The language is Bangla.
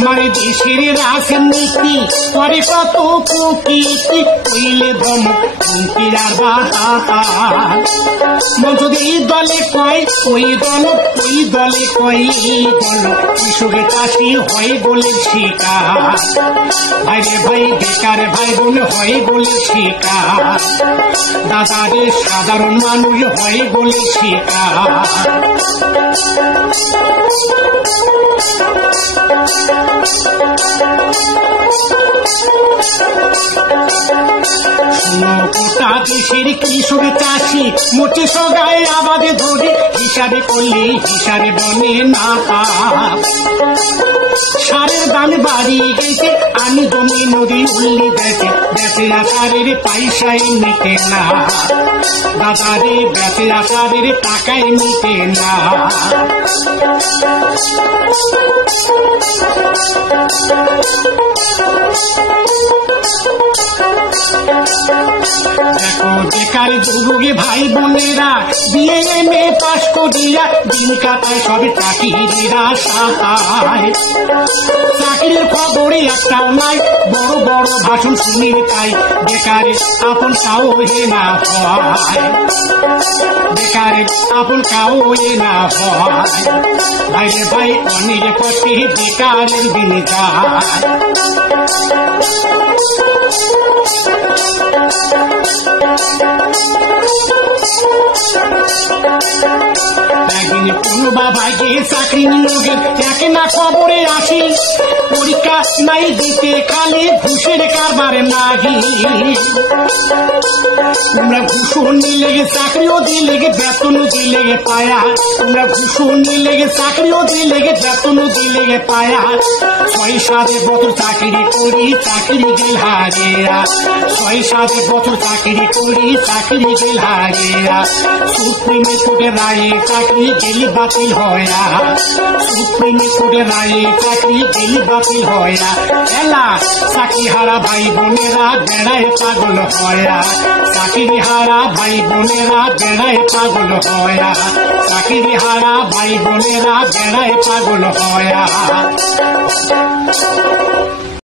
আমার দেশের রাজনীতি করে কত প্রকৃতি কইলে ধমক হুমকি আর বাহার মন যদি এই দলে কয় ওই দল ওই দলে কয় এই দল কৃষকের চাষি হয় বলে শিকার ভাইরে ভাই বেকার ভাই বোন হয় বলে শিকার দাদারে সাধারণ মানুষ হয় বলে শিকার গোটা দেশের কৃষক চাষি মোটে সগায় আবাদে ধরে হিসাবে করলে হিসাবে বলে না সারের দাম বাড়িয়ে গেছে আমি জমি নদী উল্লি বেঁচে বেঁচে আসারের পয়সায় নিতে না দাদারে বেঁচে আসারের টাকায় নিতে না দেখো বেকার যুবকে ভাই বোনেরা বিয়ে এমএ পাশ করিয়া দিন কাটায় সবে চাকরিরা সাহায় চাকরির খবরে একটাও নাই বড় বড় ভাষণ শুনে তাই বেকারে আপন কাউ হে না হয় বেকারে আপন কাউ হে না হয় ভাইরে ভাই অনেক পথে বেকারের দিন যায় একদিন কোন বাবাকে চাকরি নিয়োগের একে না খবরে আসি পরীক্ষা নাই দিতে খালি ঘুষের কারবারে নাহি তোমরা ঘুষুন নিলে চাকরিও দিলে বেতনও দিলে পায়া তোমরা ঘুষুন নিলে চাকরিও দিলে বেতনও দিলে পায়া ৬-৭ বছর চাকরি করি চাকরি গেল হারিয়া ৬-৭ বছর চাকরি করি চাকরি গেল হারিয়া সুপ্রিম কোর্টের রায়ে চাকরি গেলি বাতিল হয়া সুপ্রিম কোর্টের রায়ে চাকরি গেলি বাতিল হয়া এলা চাকরি হারা ভাই বোনেরা বেড়ায় পাগল হয়া চাকরি হারা ভাই বোনেরা বেড়ায় পাগল হয়া চাকরি হারা ভাই বোনেরা বেড়ায় পাগল হয়া